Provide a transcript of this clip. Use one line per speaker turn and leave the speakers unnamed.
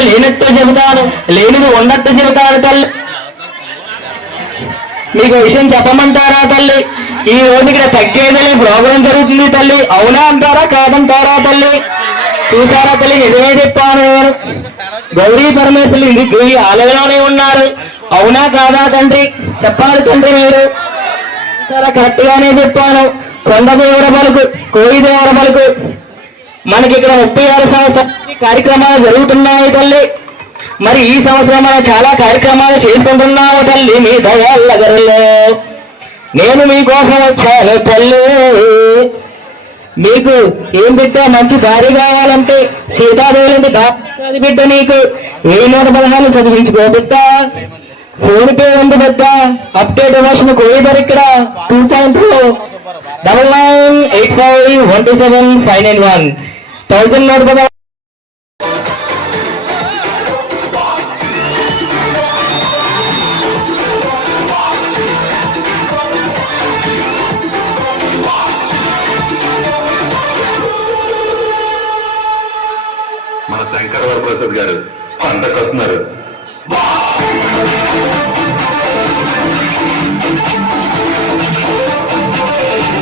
ఉన్నది లేనట్టు చెబుతాడు లేనిది ఉన్నట్టు చెబుతాడు తల్లి. మీకు విషయం చెప్పమంటారా తల్లి? ఈ రోజు ఇక్కడ తగ్గేదలే ప్రోగ్రాం జరుగుతుంది తల్లి. అవునా అంటారా కాదంటారా తల్లి? చూసారా తల్లి నిజమే చెప్పాను గౌరీ పరమేశ్వరులు ఇది ఆలయంలోనే ఉన్నారు. అవునా కాదా తండ్రి? చెప్పాలి తండ్రి మీరు. కరెక్ట్ గానే చెప్పాను. కొండ దేవర పలుకు కోయి దేవర పలుకు. మనకి ఇక్కడ ముప్పై ఆరు సంవత్సరాలు కార్యక్రమాలు జరుగుతున్నాయి తల్లి. మరి ఈ సంవత్సరం మనం చాలా కార్యక్రమాలు చేసుకుంటున్నాము తల్లి మీ దయాళ్ళ గరులో నేను మీకోసం వచ్చాను తల్లి. మీకు ఏం బిడ్డ మంచి దారి కావాలంటే సీతాదేవి అంటే బిడ్డ నీకు. ఏ నూట పదహారు చదివించుకో బిడ్డ ఫోన్ పే ఉంది బిడ్డ అప్డేట్ వర్షన్ కోయిదర్ ఇక్కడ. Two point double nine eight five one two seven five nine one. Thousand నూట పదహారు
మన శంకర్ వరప్రసాద్ గారు పండకొస్తున్నారు